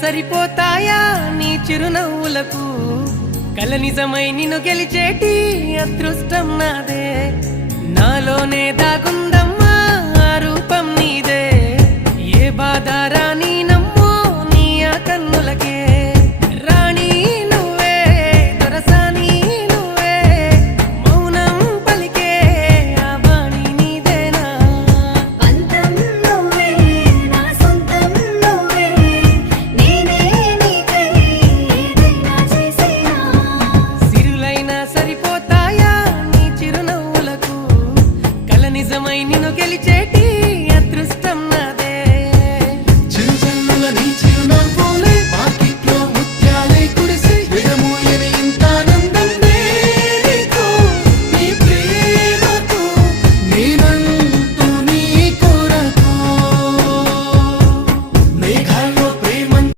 సరిపోతాయా నీ చిరునవ్వులకు కల నిజమై నిన్ను గెలిచేటి అదృష్టం నాదే నాలోనే దాగుందమ్మా ఆ రూపం నీదే ఏ బాధ రాని